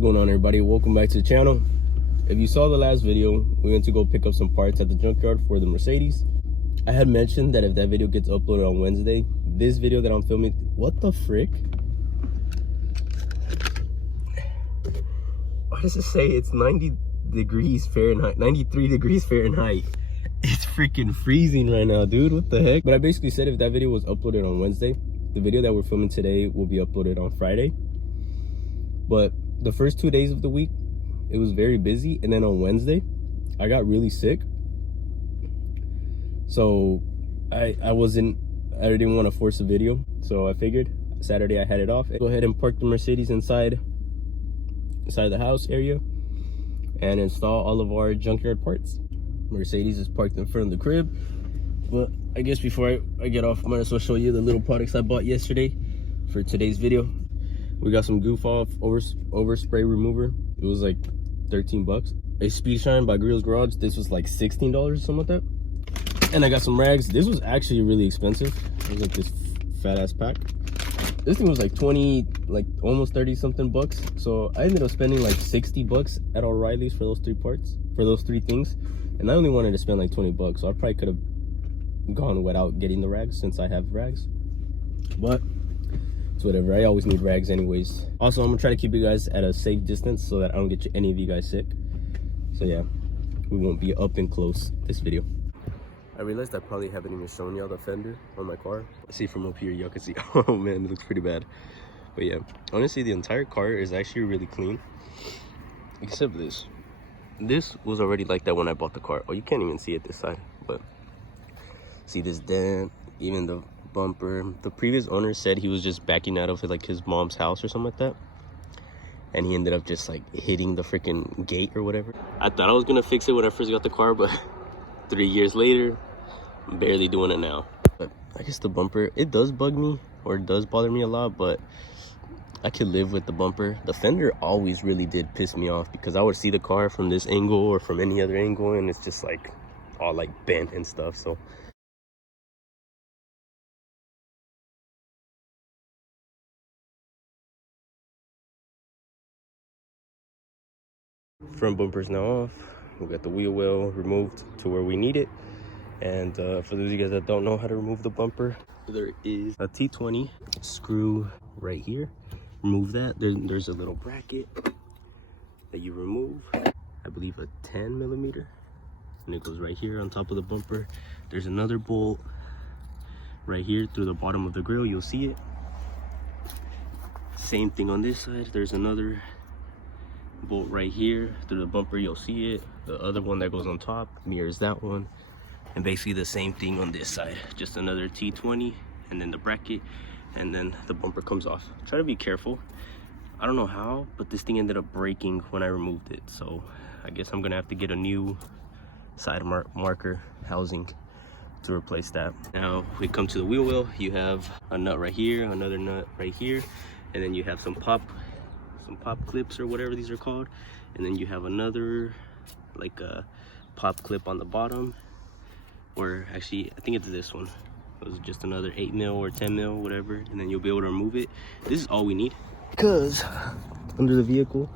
going on, everybody? Welcome back to the channel. If you saw the last video, we went to go pick up some parts at the junkyard for the Mercedes. I had mentioned that if that video gets uploaded on Wednesday, this video that I'm filming, what the frick? Why does it say it's 90 degrees Fahrenheit, 93 degrees Fahrenheit? It's freaking freezing right now, dude. What the heck? But I basically said if that video was uploaded on Wednesday, the video that we're filming today will be uploaded on Friday. But the first 2 days of the week, it was very busy. And then on Wednesday, I got really sick. So I didn't want to force a video. So I figured Saturday I had it off. Go ahead and park the Mercedes inside the house area and install all of our junkyard parts. Mercedes is parked in front of the crib. But I guess before I get off, I might as well show you the little products I bought yesterday for today's video. We got some goof off overspray remover. It was like 13 bucks. A speed shine by Grill's Garage. This was like $16 or something like that. And I got some rags. This was actually really expensive. It was like this fat ass pack. This thing was like 20, like almost 30 something bucks. So I ended up spending like 60 bucks at O'Reilly's for those three things. And I only wanted to spend like 20 bucks. So I probably could have gone without getting the rags since I have rags. But it's whatever. I always need rags anyways. Also, I'm gonna try to keep you guys at a safe distance so that I don't get any of you guys sick. So yeah, we won't be up and close this video. I realized I probably haven't even shown y'all the fender on my car. See from up here, y'all can see. Oh man, it looks pretty bad. But yeah, honestly, the entire car is actually really clean, except this. This was already like that when I bought the car. Oh, you can't even see it this side, but see this dent, even the bumper. The previous owner said he was just backing out of like his mom's house or something like that, and he ended up just like hitting the freaking gate or whatever. I thought I was gonna fix it when I first got the car, but 3 years later, I'm barely doing it now. But I guess the bumper, it does bug me, or it does bother me a lot, but I could live with the bumper. The fender always really did piss me off because I would see the car from this angle or from any other angle, and it's just like all like bent and stuff. So front bumper's now off. We got the wheel well removed to where we need it. And for those of you guys that don't know how to remove the bumper, there is a T20 screw right here. Remove that. There's a little bracket that you remove. I believe a 10 millimeter, and it goes right here on top of the bumper. There's another bolt right here through the bottom of the grill. You'll see it. Same thing on this side. There's another bolt right here through the bumper. You'll see it. The other one that goes on top mirrors that one. And basically the same thing on this side, just another T20 and then the bracket, and then the bumper comes off. Try to be careful. I don't know how, but this thing ended up breaking when I removed it. So I guess I'm gonna have to get a new side marker housing to replace that. Now we come to the wheel well. You have a nut right here, another nut right here, and then you have some pop clips or whatever these are called, and then you have another like a pop clip on the bottom, or actually I think it's this one. It was just another 8 mil or 10 mil, whatever, and then you'll be able to remove it. This is all we need, because under the vehicle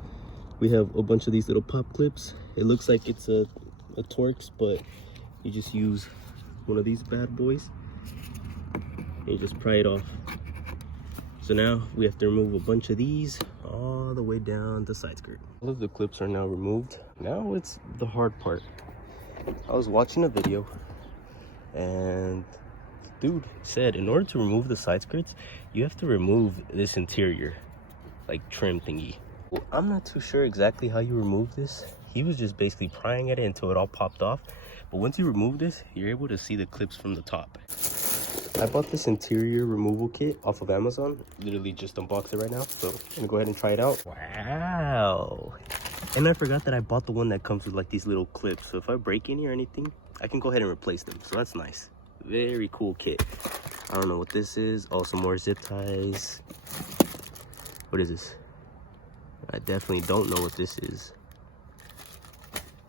we have a bunch of these little pop clips. It looks like it's a Torx, but you just use one of these bad boys and you just pry it off. So now we have to remove a bunch of these all the way down the side skirt. All of the clips are now removed. Now it's the hard part. I was watching a video and dude said in order to remove the side skirts, you have to remove this interior like trim thingy. Well, I'm not too sure exactly how you remove this. He was just basically prying at it until it all popped off. But once you remove this, you're able to see the clips from the top. I bought this interior removal kit off of Amazon. Literally just unboxed it right now. So I'm gonna go ahead and try it out. Wow. And I forgot that I bought the one that comes with like these little clips. So if I break any or anything, I can go ahead and replace them. So that's nice. Very cool kit. I don't know what this is. Oh, some more zip ties. What is this? I definitely don't know what this is.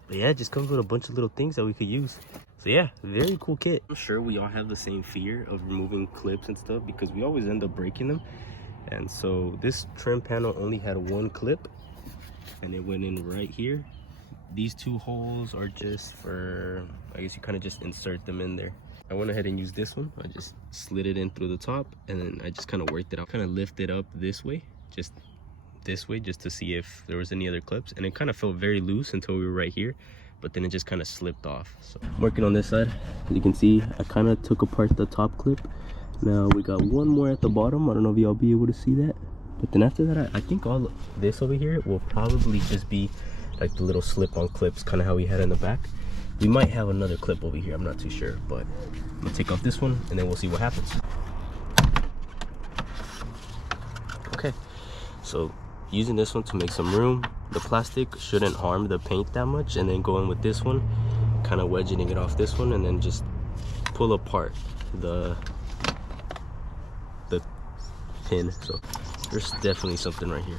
But yeah, it just comes with a bunch of little things that we could use. So yeah, very cool kit. I'm sure we all have the same fear of removing clips and stuff because we always end up breaking them. And so this trim panel only had one clip, and it went in right here. These two holes are just for, I guess you kind of just insert them in there. I went ahead and used this one. I just slid it in through the top, and then I just kind of worked it out, kind of lifted up this way, just to see if there was any other clips, and it kind of felt very loose until we were right here, but then it just kind of slipped off. So I'm working on this side. As you can see, I kind of took apart the top clip. Now we got one more at the bottom. I don't know if y'all be able to see that, but then after that, I think all this over here will probably just be like the little slip-on clips, kind of how we had in the back. We might have another clip over here, I'm not too sure, but I'm gonna take off this one and then we'll see what happens. Okay, so using this one to make some room. The plastic shouldn't harm the paint that much, and then going with this one, kind of wedging it off this one, and then just pull apart the pin. So there's definitely something right here.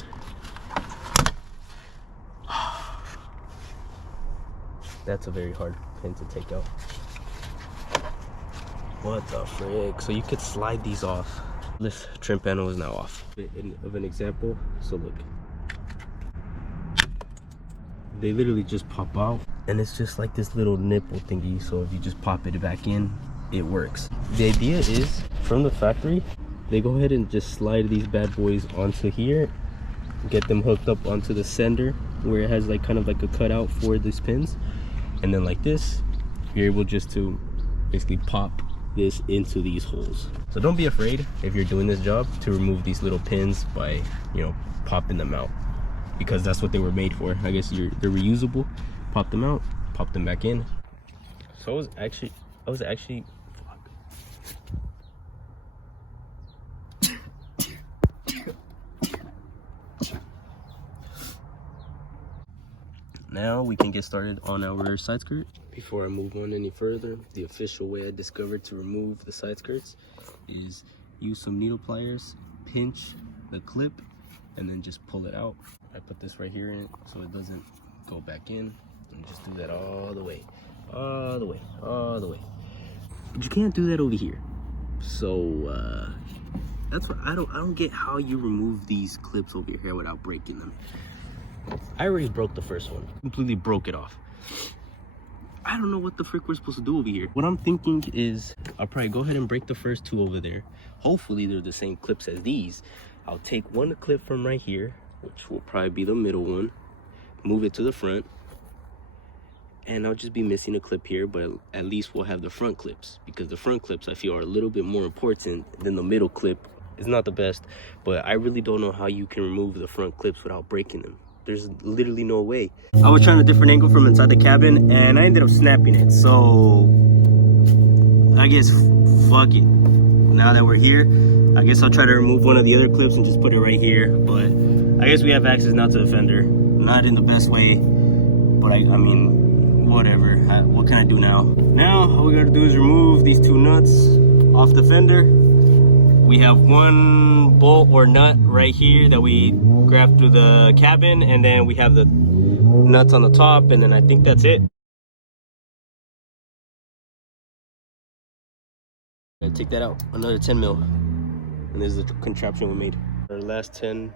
That's a very hard pin to take out. What the frick? So you could slide these off. This trim panel is now off. Of an example, so look. They literally just pop out, and it's just like this little nipple thingy, so if you just pop it back in, it works. The idea is, from the factory, they go ahead and just slide these bad boys onto here, get them hooked up onto the sender, where it has like kind of like a cutout for these pins, and then like this, you're able just to basically pop this into these holes. So don't be afraid if you're doing this job to remove these little pins by, you know, popping them out, because that's what they were made for. I guess they're reusable. Pop them out, pop them back in. So I was actually Now we can get started on our side skirt. Before I move on any further, the official way I discovered to remove the side skirts is use some needle pliers, pinch the clip, and then just pull it out. I put this right here in so it doesn't go back in, and just do that all the way, all the way, all the way. But you can't do that over here. So that's what I don't get, how you remove these clips over here without breaking them. I already broke the first one, completely broke it off. I don't know what the frick we're supposed to do over here. What I'm thinking is I'll probably go ahead and break the first two over there. Hopefully they're the same clips as these. I'll take one clip from right here, which will probably be the middle one, move it to the front, and I'll just be missing a clip here, but at least we'll have the front clips, because the front clips I feel are a little bit more important than the middle clip. It's not the best, but I really don't know how you can remove the front clips without breaking them. There's literally no way. I was trying a different angle from inside the cabin, and I ended up snapping it. So I guess fuck it. Now that we're here, I guess I'll try to remove one of the other clips and just put it right here. But I guess we have access now to the fender. Not in the best way, but I mean, whatever. What can I do now? Now all we gotta do is remove these two nuts off the fender. We have one bolt or nut right here that we grabbed through the cabin, and then we have the nuts on the top, and then I think that's it. And take that out, another 10 mil. And this is the contraption we made. Our last 10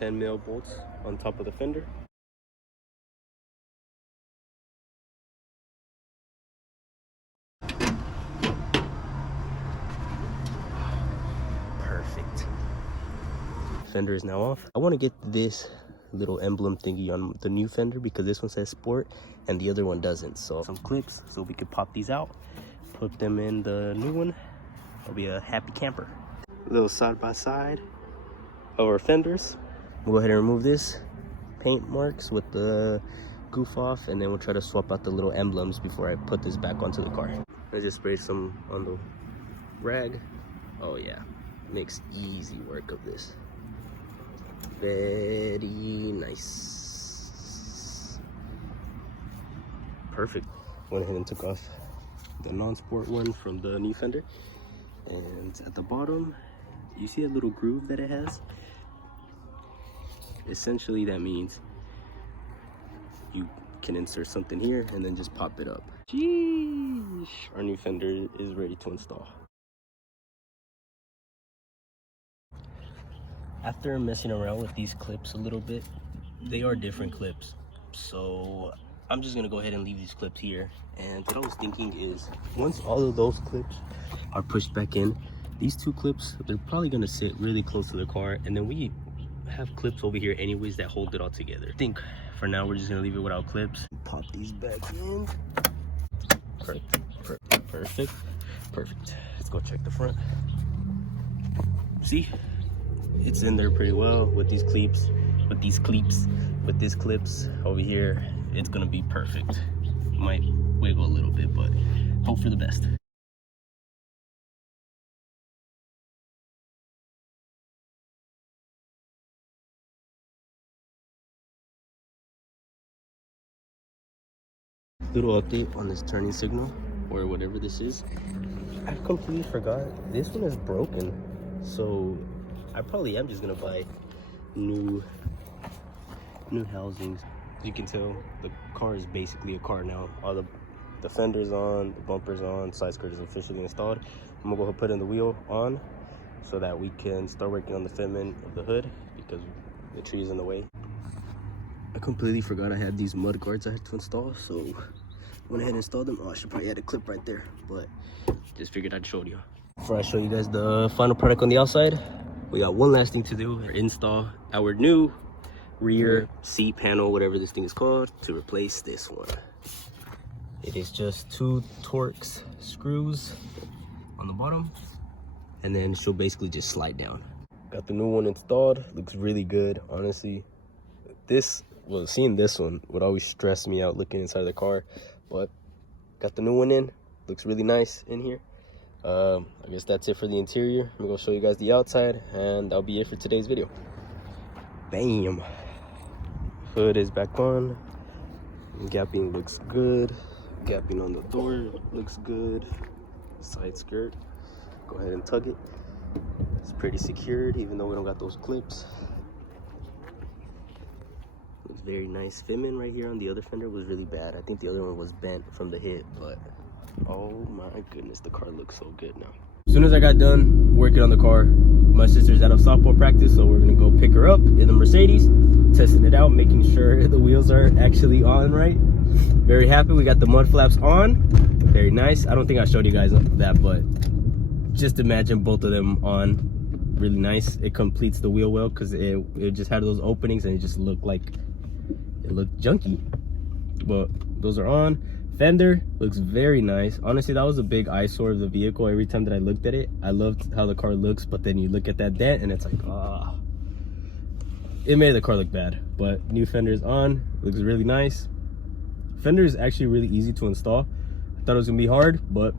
mil bolts on top of the fender. Perfect. Fender is now off. I want to get this little emblem thingy on the new fender because this one says sport and the other one doesn't. So some clips so we could pop these out, put them in the new one. I'll be a happy camper. A little side by side of our fenders. We'll go ahead and remove this paint marks with the goof off, and then we'll try to swap out the little emblems before I put this back onto the car. I just sprayed some on the rag. Oh yeah, makes easy work of this. Very nice. Perfect. Went ahead and took off the non-sport one from the new fender, and at the bottom you see a little groove that it has. Essentially that means you can insert something here and then just pop it up. Jeez, our new fender is ready to install. After messing around with these clips a little bit, they are different clips, so I'm just gonna go ahead and leave these clips here. And what I was thinking is, once all of those clips are pushed back in, these two clips, they're probably gonna sit really close to the car, and then we have clips over here anyways that hold it all together. I think for now we're just gonna leave it without clips. Pop these back in. Perfect. Let's go check the front. See, it's in there pretty well with these clips. With these clips over here, it's gonna be perfect. Might wiggle a little bit, but hope for the best. Little update on this turning signal, or whatever this is. I completely forgot this one is broken, so I probably am just gonna buy new housings. As you can tell, the car is basically a car now. All the fender's on, the bumper's on, side skirt is officially installed. I'm gonna go ahead and put in the wheel on so that we can start working on the fitment of the hood, because the tree is in the way. I completely forgot I had these mud guards I had to install, so went ahead and installed them. Oh, I should probably add a clip right there, but just figured I'd show you. Before I show you guys the final product on the outside, we got one last thing to do: install our new rear seat panel, whatever this thing is called, to replace this one. It is just 2 Torx screws on the bottom, and then she'll basically just slide down. Got the new one installed. Looks really good, honestly. Seeing this one would always stress me out looking inside the car, but got the new one in. Looks really nice in here. I guess that's it for the interior. I'm gonna go show you guys the outside, and that'll be it for today's video. Bam! Hood is back on. Gapping looks good. Gapping on the door looks good. Side skirt, go ahead and tug it. It's pretty secured, even though we don't got those clips. Looks very nice. Fitment right here on the other fender was really bad. I think the other one was bent from the hit, but oh my goodness, the car looks so good now. As soon as I got done working on the car, my sister's out of softball practice, so we're gonna go pick her up in the Mercedes, testing it out, making sure the wheels are actually on right. Very happy. We got the mud flaps on. Very nice. I don't think I showed you guys that, but just imagine both of them on. Really nice. It completes the wheel well, because it just had those openings and it just looked like it looked junky. But those are on. Fender looks very nice. Honestly, that was a big eyesore of the vehicle. Every time that I looked at it, I loved how the car looks, but then you look at that dent and it's like, ah. It made the car look bad. But new fender's on. Looks really nice. Fender is actually really easy to install. I thought it was gonna be hard, but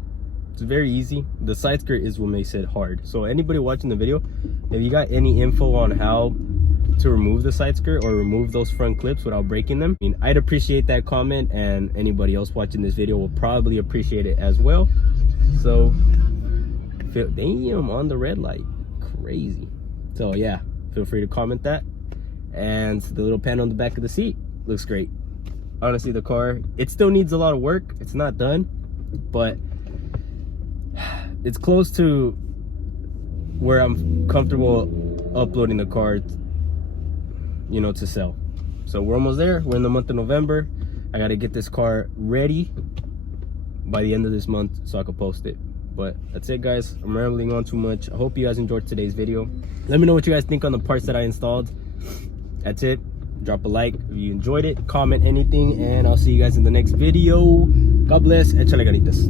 it's very easy. The side skirt is what makes it hard. So anybody watching the video, if you got any info on how to remove the side skirt or remove those front clips without breaking them, I mean, I'd appreciate that comment, and anybody else watching this video will probably appreciate it as well. So damn, on the red light, crazy. So yeah, feel free to comment that. And the little panel on the back of the seat looks great. Honestly, the car, it still needs a lot of work. It's not done, but it's close to where I'm comfortable uploading the car, you know, to sell. So we're almost there. We're in the month of November. I got to get this car ready by the end of this month so I can post it. But that's it, guys. I'm rambling on too much. I hope you guys enjoyed today's video. Let me know what you guys think on the parts that I installed. That's it. Drop a like if you enjoyed it. Comment anything, and I'll see you guys in the next video. God bless. Échale ganitas.